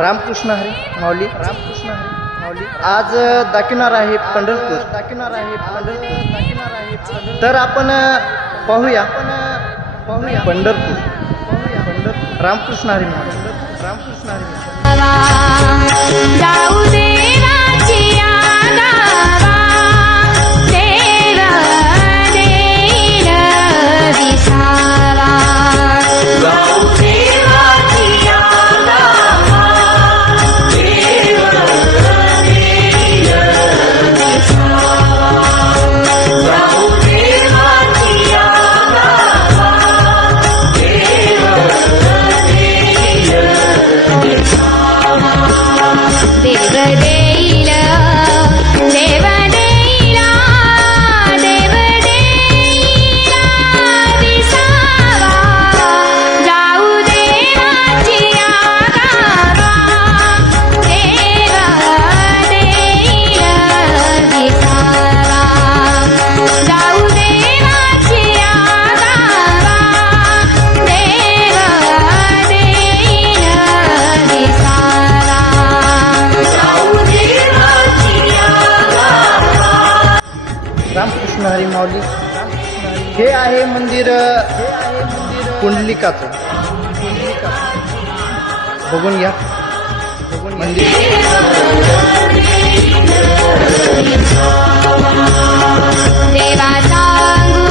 रामकृष्ण हरी माऊली रामकृष्ण हरी माऊली आज अ, दाखवणार आहे पंढरपूर. दाखवणार आहे पंढरपूर. दाखवणार आहे पंढरपूर. तर आपण पाहूया. पाहूया. पंढरपूर. पाहूया. पंढरपूर रामकृष्ण हरी माऊली रामकृष्ण हरी माऊली रामकृष्ण हरी माऊली. हे आहे मंदिर कुंडलिकाचं. बघून घ्या. मंदिर. देवा